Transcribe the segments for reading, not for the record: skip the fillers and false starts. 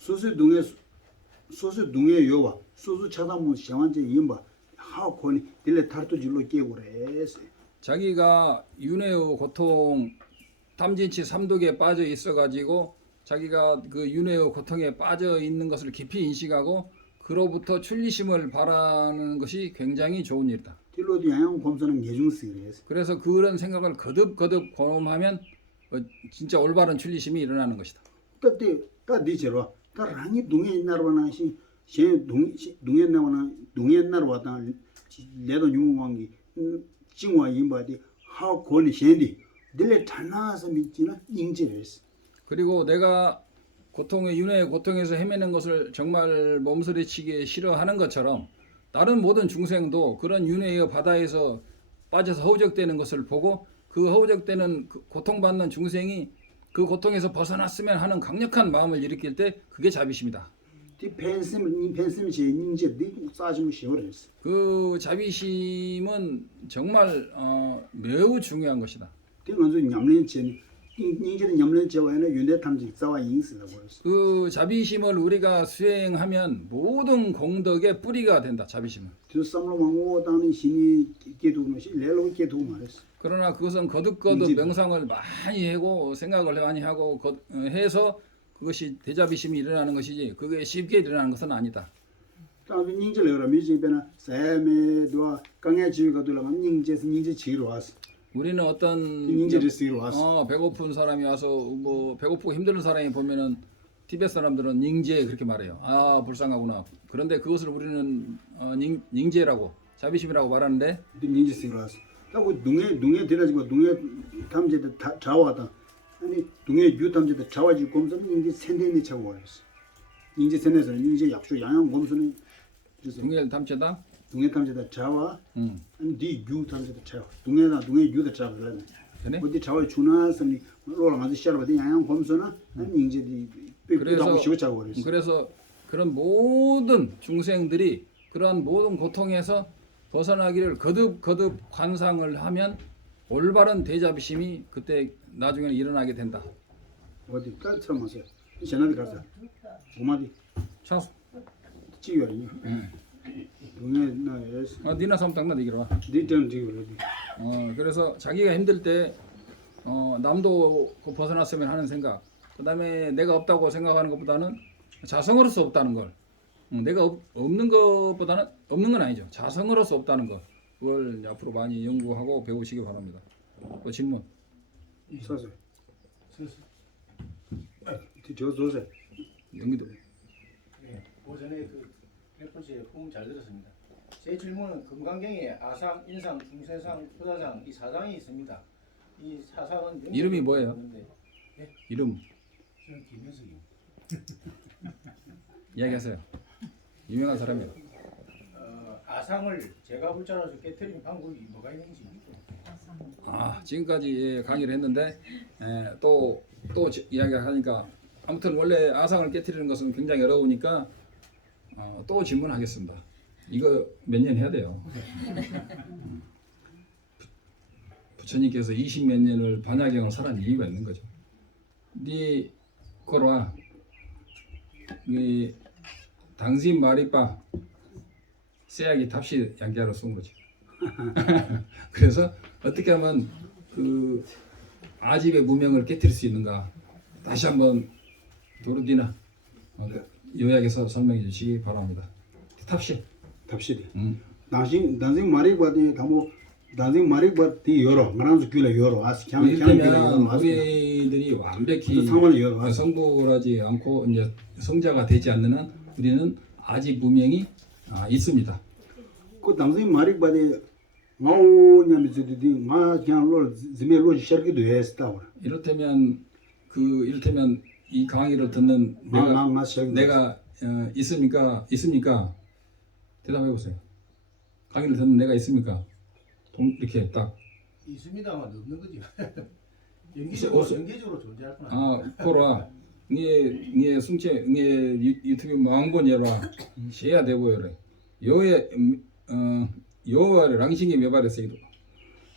소수 동의 요와 소수 차담은 시원제 임바 하코니 딜레 타르토질로 깨고래서 자기가 윤회의 고통 탐진치 삼독에 빠져 있어가지고 자기가 그 윤회의 고통에 빠져 있는 것을 깊이 인식하고 그로부터 출리심을 바라는 것이 굉장히 좋은 일이다. 딜로디 양양 검사는 예중스레서 그래서 그런 생각을 거듭 공험하면 진짜 올바른 출리심이 일어나는 것이다. 따디 제로 따라니 동의 나로나시 제 동의 나와나 동의 나로와다 레도 용왕이 징와 임바디 하코니 셴디 딜레 타나서 미치나 인지레스 그리고 내가 윤회의 고통에서 헤매는 것을 정말 몸서리치게 싫어하는 것처럼 다른 모든 중생도 그런 윤회의 바다에서 빠져서 허우적대는 것을 보고 그 허우적대는 고통받는 중생이 그 고통에서 벗어났으면 하는 강력한 마음을 일으킬 때 그게 자비심이다. 디 펜심 제 인제 디 싸지무 시오레스 그 자비심은 정말 매우 중요한 것이다. 디 먼저 냠는 제 인제는 냠는 제와는 윤대 탐지 자와 인스라 버스 그 자비심을 우리가 수행하면 모든 공덕의 뿌리가 된다. 자비심은. 저 삼로망고 당는 신이 깨도면시 레로 깨도 말했어. 그러나 그것은 거듭 명상을 많이 하고 생각을 많이 하고 해서 그것이 대자비심이 일어나는 것이지 그게 쉽게 일어나는 것은 아니다. 다음에 닝제래라 미지베나 사메도 강에 지위가 돌아가 닝제 지로 왔어. 우리는 어떤 닝제를 쓰러 왔어. 배고픈 사람이 와서 뭐 배고프고 힘든 사람이 보면은 티베트 사람들은 닝제 그렇게 말해요. 아 불쌍하구나. 그런데 그것을 우리는 닝제라고 자비심이라고 말하는데 닝제 쓰러 왔어. 하고 동해 대라지고 동해 탐제도 자와다. 아니 동해 유 탐제도 자와지 검사는 닝제 센데니 차고 왔어. 닝제 센에서 닝제 약초 양양 검사는 동해 탐제다. 동해 탐제도 자와. 아니 디유 탐제도 자와. 동해 유도 자와라. 그네? 어디 자와 주나서니 로라 맞이 시작하다 양양 검사는 아니 닝제디 그래서 그런 모든 중생들이 그러한 모든 고통에서 벗어나기를 거듭 관상을 하면 올바른 대자비심이 그때 나중에는 일어나게 된다. 어디 깔처럼 하세요. 전화기 가자. 오마디 창수. 지요리. 동네 나에서. 니나 삼당나 이기라. 디전 지요리. 그래서 자기가 힘들 때 남도 벗어났으면 하는 생각. 그다음에 내가 없다고 생각하는 것보다는 자성으로서 없다는 걸. 내가 없는 것보다는 없는 건 아니죠. 자성으로서 없다는 거. 그걸 앞으로 많이 연구하고 배우시기 바랍니다. 또 질문. 서서. 저조세. 연기도. 네, 오전에 몇 번째 호응 잘 들었습니다. 제 질문은 금강경에 아상, 인상, 중세상, 후사상 이 사상이 있습니다. 이 사상은 이름이 뭐예요? 네? 이름 저는 김현석이요. 이야기하세요. 유명한 사람이에요. 아상을 제가 불자로서 깨트리는 방법이 뭐가 있는지. 지금까지 강의를 했는데 또 이야기하니까 아무튼 원래 아상을 깨트리는 것은 굉장히 어려우니까 또 질문하겠습니다. 이거 몇 년 해야 돼요. 부처님께서 20몇 년을 반야경을 살았는 이유가 있는 거죠. 네 거라 이 당신 마리빠 세약이 답시 양기하러 쏜 거죠. 그래서 어떻게 하면 그 아집의 무명을 깨뜨릴 수 있는가 다시 한번 도르디나 요약해서 설명해 주시기 바랍니다. 답시. 당신 마리바디 가모 당신 마리바디 여러 말하면서 길에 여러 아스 그냥 우리들이 완벽히 상관이 여러 성불하지 않고 이제 성자가 되지 않는 한 우리는 아직 무명이 있습니다. 그 당신 마리바디 나오냐면서디 마 그냥 로 지메로 시작기도 했다. 이를테면 이 강의를 듣는 내가 있습니까? 대답해 보세요. 강의를 듣는 내가 있습니까? 이렇게 딱 있습니다만 없는 거죠. 연계적으로 존재할 거나. 코라 네 숭체 네 유튜브 망본 여라 시야 되고요. 요에 랑싱이 매발했어요.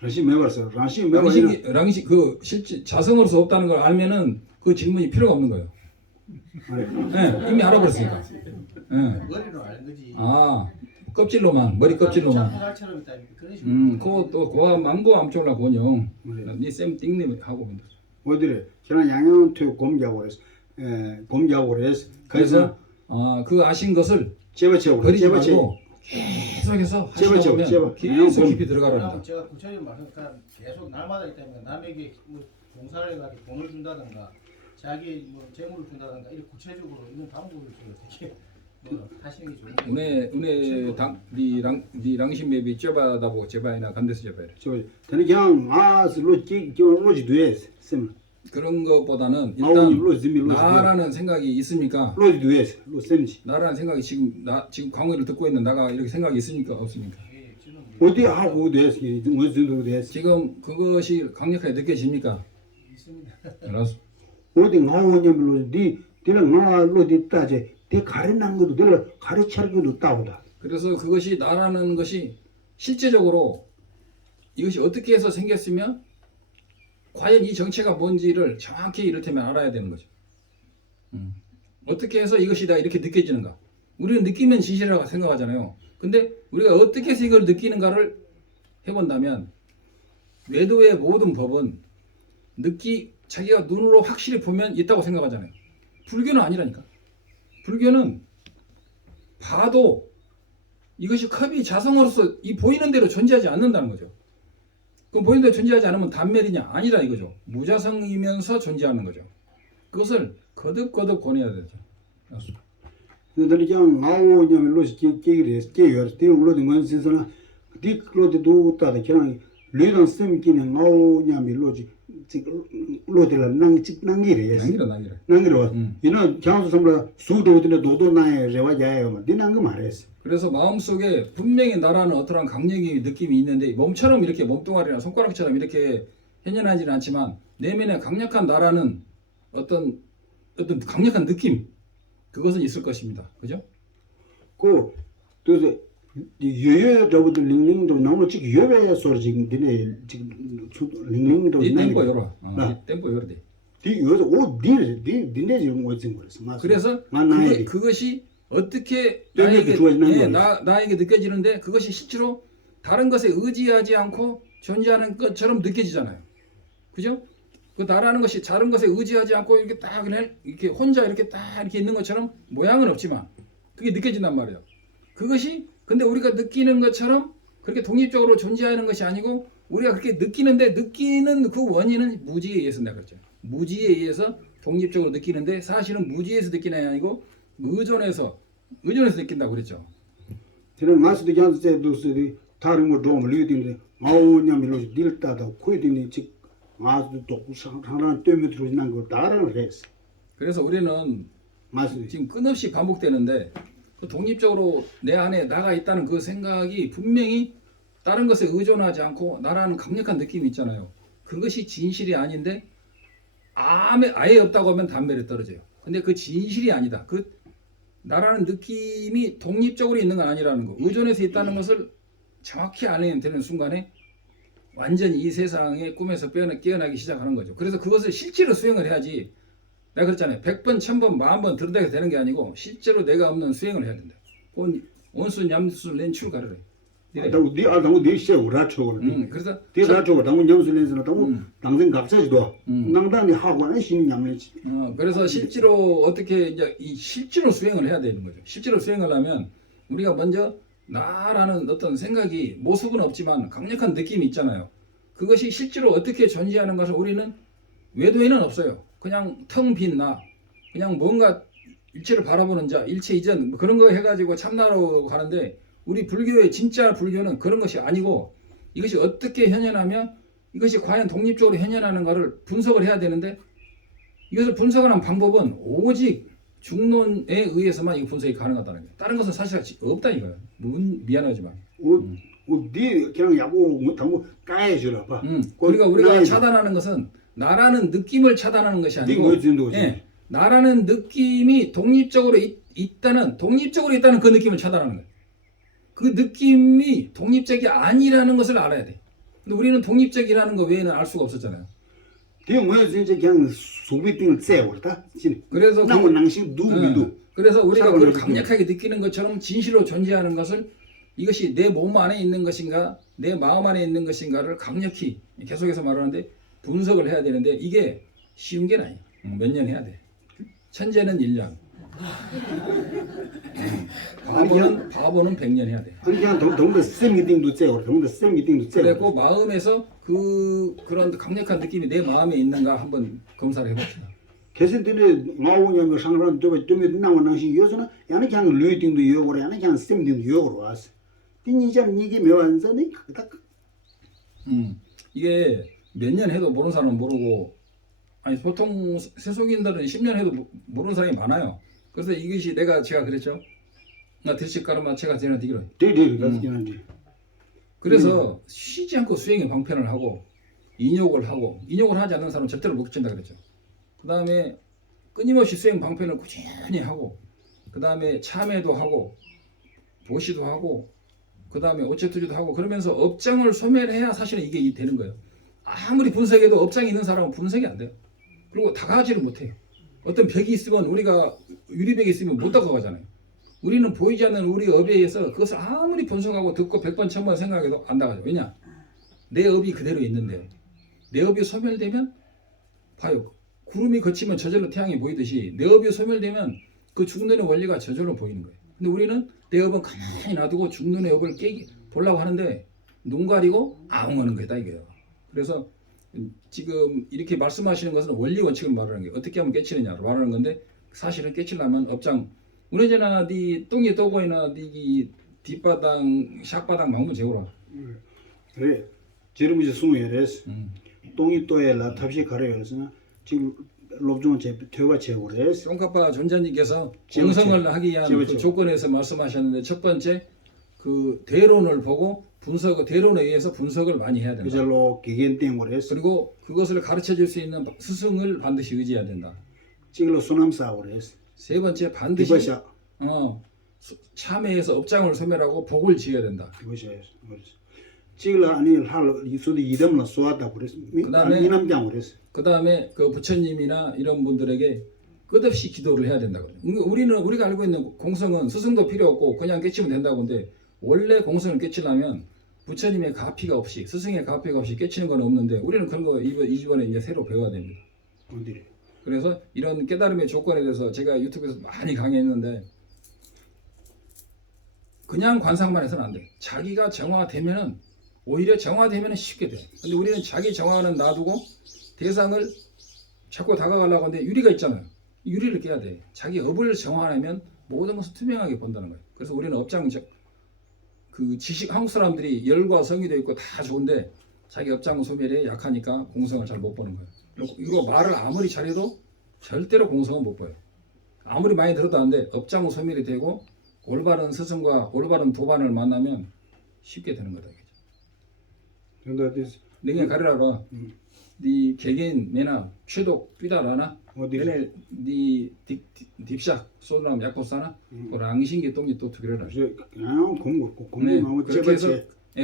랑싱 그 실제 자성으로서 없다는 걸 알면은 그 질문이 필요가 없는 거예요. 예, 이미 알아버렸으니까. 예. 머리로 아는 거지. 아, 껍질로만, 머리 껍질로만. 화살처럼 있다 그런 식으로. 그것도 고아 망고 암쫄라 고녕. 그래. 니쌤 띵님 하고. 어디래? 저는 양양투 곰기하고 그랬어. 곰기하고 그랬어. 그래서 그 아신 것을 제바치하고 버리지 제바치. 말고 계속해서 제발, 하시다 제발, 보면 제발. 계속 그냥 깊이 들어가랍니다. 제가 구체적으로 말하니까 계속 날마다 있기 때문에 남에게 뭐 봉사를 해가지고 돈을 준다든가 자기 뭐 재물을 준다든가 이렇게 구체적으로 이런 방법을 좀 어떻게 뭐 하시는 게 좋은 은혜 니 랑심맵이 쪄바다보 제바이나 간데스 제바이래. 저 저는 그냥 로지 뒤에 쌤. 그런 것보다는 아우 일단 로지 미 로지. 나라는 생각이 있습니까? 로지 뒤에 로 쌤지. 나라는 생각이 지금 강의를 듣고 있는 나가 이렇게 생각이 있습니까? 없습니까? 게 지금 어디 하고 돼서 무슨 돼서 지금 그것이 강력하게 느껴집니까? 있습니다. 알았어. 어디 나오냐면 로지 뒤랑 나 로지 따제 대 가르난 것도 내가 가르치기도 따오다. 그래서 그것이 나라는 것이 실제적으로 이것이 어떻게 해서 생겼으면 과연 이 정체가 뭔지를 정확히 이를테면 알아야 되는 거죠. 어떻게 해서 이것이 다 이렇게 느껴지는가? 우리는 느끼면 진실이라고 생각하잖아요. 근데 우리가 어떻게 해서 이걸 느끼는가를 해본다면 외도의 모든 법은 자기가 눈으로 확실히 보면 있다고 생각하잖아요. 불교는 아니라니까. 불교는 봐도 이것이 컵이 자성으로서 이 보이는 대로 존재하지 않는다는 거죠. 그럼 보이는 대로 존재하지 않으면 단멸이냐? 아니라 이거죠. 무자성이면서 존재하는 거죠. 그것을 거듭거듭 권해야 되죠. 너들 그냥 나오냐면 로지 깨기래 깨요. 뒤 로지 뭔지서나 뒤 로지 두다다 그냥 르던 쌤기는 나오냐면 로지 로지라 낭기래. 남기라. 이는 장수 선물 수도들의 노도나에 레와자예요. 뭐 니난 거 말했어. 그래서 마음속에 분명히 나라는 어떠한 강력의 느낌이 있는데 몸처럼 이렇게 몸뚱아리나 손가락처럼 이렇게 현현하지는 않지만 내면에 강력한 나라는 어떤 강력한 느낌 그것은 있을 것입니다. 그죠? 그 그래서 여여 저부터 링링도 너무 지금 여배 소리 지금 니네 지금 링링도 이 템포 열어. 이 템포 열어 돼. 뒤 여기서 오 니네 지금 어진 거랬어. 그래서 나의 그것이 어떻게 땡겨도 좋아지는 거예요. 나에게 느껴지는데 그것이 실제로 다른 것에 의지하지 않고 존재하는 것처럼 느껴지잖아요. 그죠? 그 나라는 것이 다른 것에 의지하지 않고 이렇게 딱 그냥 이렇게 혼자 이렇게 딱 이렇게 있는 것처럼 모양은 없지만 그게 느껴진단 말이에요. 그것이 근데 우리가 느끼는 것처럼 그렇게 독립적으로 존재하는 것이 아니고 우리가 그렇게 느끼는데 느끼는 그 원인은 무지에 의해서 내가 그랬죠. 무지에 의해서 독립적으로 느끼는데 사실은 무지에서 느끼는 게 아니고 의존해서 느낀다고 그랬죠. 저는 마스도 잔스도 쓰리 다른 거 좀 리딩데 마오냐면 로지 딜다다 코이디니 지 마스도 또 상한 때문에 들어지는 거 다른 레스. 그래서 우리는 마스 지금 끊없이 반복되는데 그 독립적으로 내 안에 나가 있다는 그 생각이 분명히 다른 것에 의존하지 않고 나라는 강력한 느낌이 있잖아요. 그것이 진실이 아닌데 아예 없다고 하면 담배를 떨어져요. 근데 그 진실이 아니다. 그 나라는 느낌이 독립적으로 있는 건 아니라는 거. 의존해서 있다는 것을 정확히 알아내는 순간에 완전히 이 세상의 꿈에서 깨어나기 시작하는 거죠. 그래서 그것을 실제로 수행을 해야지. 내가 그랬잖아요. 100번, 1000번, 10,000번 들은다고 해서 되는 게 아니고 실제로 내가 없는 수행을 해야 된다. 온수, 얌수, 렌출 가르래. 당고 네 시에 우라초. 그래서 대라초 당고 냠수 렌스나 당고 당생 갑자기도 낭단이 하고 안 신이 냠내지. 그래서 실제로 어떻게 이제 이 실제로 수행을 해야 되는 거죠. 실제로 수행을 하면 우리가 먼저 나라는 어떤 생각이 모습은 없지만 강력한 느낌이 있잖아요. 그것이 실제로 어떻게 존재하는 것을 우리는 외도에는 없어요. 그냥 텅 빈 나, 그냥 뭔가 일체를 바라보는 자, 일체 이전 그런 거 해가지고 참나라고 가는데 우리 불교의 진짜 불교는 그런 것이 아니고 이것이 어떻게 현현하며 이것이 과연 독립적으로 현현하는가를 분석을 해야 되는데 이것을 분석하는 방법은 오직 중론에 의해서만 이 분석이 가능하다는 거예요. 다른 것은 사실 없다 이거예요. 미안하지만. 네 그냥 야구 당고 까여주라 봐. 그러니까 우리가 차단하는 것은 나라는 느낌을 차단하는 것이 아니고 나라는 느낌이 독립적으로 있다는 그 느낌을 차단하는 거예요. 그 느낌이 독립적이 아니라는 것을 알아야 돼. 근데 우리는 독립적이라는 거 외에는 알 수가 없었잖아요. 대뭐야 진짜 그냥 소비팅을 째버다. 그래서 나고 낭신 누구도. 그래서 우리가 사람을 그걸 느끼는 강력하게 느끼는 것처럼 진실로 존재하는 것을 이것이 내 몸 안에 있는 것인가 내 마음 안에 있는 것인가를 강력히 계속해서 말하는데 분석을 해야 되는데 이게 쉬운 게 아니에요. 몇 년 해야 돼. 천재는 1년. 바보는 100년 해야 돼. 아니 그냥 동도 쌤 미팅도 째고 동도 쌤 미팅도 째고. 그래고 마음에서 그런 강력한 느낌이 내 마음에 있는가 한번 검사를 해봅시다. 계신들이 나오냐면 상관 좀 나고 낭신 요소는 야는 그냥 류팅도 요거래 야는 그냥 쌤 미팅도 요거로 왔어. 띵이점 이게 묘한서네 딱 이게 몇 년 해도 모르는 사람은 모르고 아니 보통 세속인들은 10년 해도 모르는 사람이 많아요. 그래서 이것이 제가 그랬죠. 나 대식 가르마 제가 되나 되기로. 되게 가지긴 한데. 그래서 쉬지 않고 수행의 방편을 하고 인욕을 하지 않는 사람은 절대로 못 그친다 그랬죠. 그 다음에 끊임없이 수행 방편을 꾸준히 하고 그 다음에 참회도 하고 보시도 하고 그 다음에 어체투지도 하고 그러면서 업장을 소멸해야 사실은 이게 되는 거예요. 아무리 분석해도 업장이 있는 사람은 분석이 안 돼요. 그리고 다가가지를 못해요. 어떤 벽이 있으면 우리가 유리벽이 있으면 못 다가가잖아요. 우리는 보이지 않는 우리 업에 의해서 그것을 아무리 분석하고 듣고 100번 1000번 생각해도 안 다가죠. 왜냐? 내 업이 그대로 있는데요. 내 업이 소멸되면 봐요. 구름이 걷히면 저절로 태양이 보이듯이 내 업이 소멸되면 그 죽는 원리가 저절로 보이는 거예요. 근데 우리는 내 업은 가만히 놔두고 죽는 업을 보려고 하는데 눈 가리고 아웅하는 거다 이게요. 그래서 지금 이렇게 말씀하시는 것은 원리 원칙을 말하는 게 어떻게 하면 깨치느냐로 말하는 건데 사실은 깨치려면 업장 우네제나 네 똥이 떠고이나 네 뒷바당 샥바당 망무 제오라. 그래. 지금 이제 숨어야래서 똥이 또에 라탑시 가려요. 그래서 지금 롭종 제 퇴가 제고래서 똥카파 존자님께서 제보, 공성을 하기 위한 제보, 그 제보. 조건에서 말씀하셨는데 첫 번째 그 대론을 보고 대론에 의해서 분석을 많이 해야 된다. 그절로 기겐 땡고래서 그리고 그것을 가르쳐 줄 수 있는 스승을 반드시 의지해야 된다. 지금로 수남 싸고래서 세 번째 반드시 이것이야. 참회해서 업장을 소멸하고 복을 지어야 된다. 이것이야. 지금 아니 할 이소리 이름로 쏘았다 그래서 그다음에 미남장 그래서 그 다음에 그 부처님이나 이런 분들에게 끝없이 기도를 해야 된다고. 우리가 알고 있는 공성은 스승도 필요 없고 그냥 깨치면 된다고 하는데 원래 공성을 깨치려면 부처님의 가피가 없이 스승의 가피가 없이 깨치는 건 없는데 우리는 그런 거 이번에 이제 새로 배워야 됩니다. 어디 그래서 이런 깨달음의 조건에 대해서 제가 유튜브에서 많이 강의했는데 그냥 관상만 해서는 안 돼. 자기가 정화되면은 오히려 정화되면은 쉽게 돼. 근데 우리는 자기 정화는 놔두고 대상을 자꾸 다가가려고 하는데 유리가 있잖아요. 유리를 깨야 돼. 자기 업을 정화하면 모든 것을 투명하게 본다는 거예요. 그래서 우리는 그 지식 한국 사람들이 열과 성이 되어 있고 다 좋은데 자기 업장 소멸에 약하니까 공성을 잘 못 보는 거예요. 이거 말을 아무리 잘해도 절대로 공성은 못 봐요. 아무리 많이 들어도 안 돼. 업장 소멸이 되고 올바른 스승과 올바른 도반을 만나면 쉽게 되는 거다. 근데 내게 가르라라. 네 개개인 내나 최독 삐다라나 어디 내네 네 딥샥 소드람 약고사나 그 랑신기 똥이 또 두개를 그냥 공공하고 그렇게 해서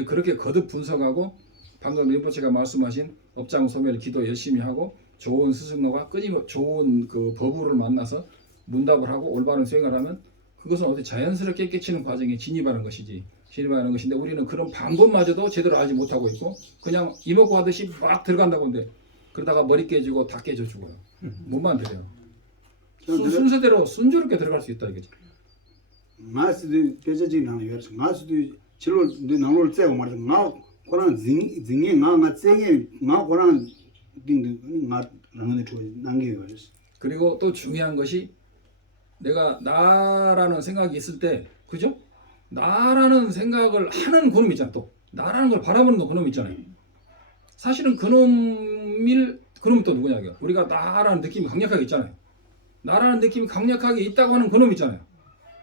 그렇게 거듭 분석하고 방금 rinpoche가 말씀하신 업장 소멸 기도 열심히 하고 좋은 스승과 끊임없이 좋은 그 법우를 만나서 문답을 하고 올바른 수행을 하면 그것은 어디 자연스럽게 깨치는 과정에 진입하는 것인데 우리는 그런 방법마저도 제대로 알지 못하고 있고 그냥 이먹고 하듯이 막 들어간다고 하는데 그러다가 머리 깨지고 다 깨져 죽어요. 못 만들어요. 순서대로 순조롭게 들어갈 수 있다 이거지. 마스도 되지 나는 여서 마스도 질로 나올 때고 말이야. 나 그런 징이 나가 쟁이 나 그런 딩 나 나는 저 남게 그랬어. 그리고 또 중요한 것이 내가 나라는 생각이 있을 때 그죠? 나라는 생각을 하는 그놈 있잖아. 또 나라는 걸 바라보는 그놈 있잖아요. 사실은 그놈이 또 누구냐고요. 우리가 나라는 느낌이 강력하게 있잖아요. 나라는 느낌이 강력하게 있다고 하는 그놈 있잖아요.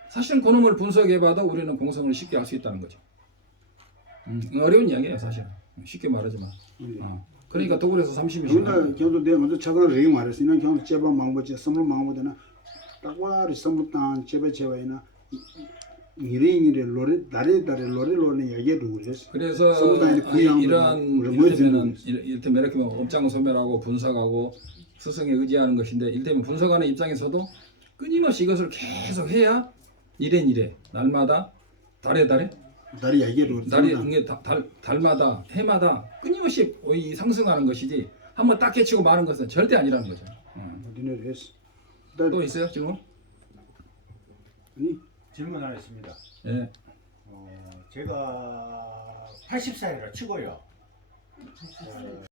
사실은 그놈을 분석해봐도 우리는 공성을 쉽게 알 수 있다는 거죠. 어려운 이야기예요 사실은. 쉽게 말하지만. 그러니까 도굴에서 30일 근데 저도 내가 먼저 차가 얘기 말했어. 이는 경 제발 망보지 선물 망보되나 딱와리 선물단 제배제와이나 이래 로레 달에 로레 얘기도 그랬어. 그래서 서구단이 부양 이러한 우리 이를테면 이를테면 이렇게 뭐 업장 소멸하고 분석하고 스승에 의지하는 것인데 이를테면 분석하는 입장에서도 끊임없이 이것을 계속 해야 이래 날마다 달에 달이 얘기도 날이 이게 달마다 해마다 끊임없이 이 상승하는 것이지 한번 딱 깨치고 마는 것은 절대 아니라는 거죠. 어디는 했어. 또 있어요 질문? 아니 질문 하나 있습니다. 예. 제가 80살이라 치고요.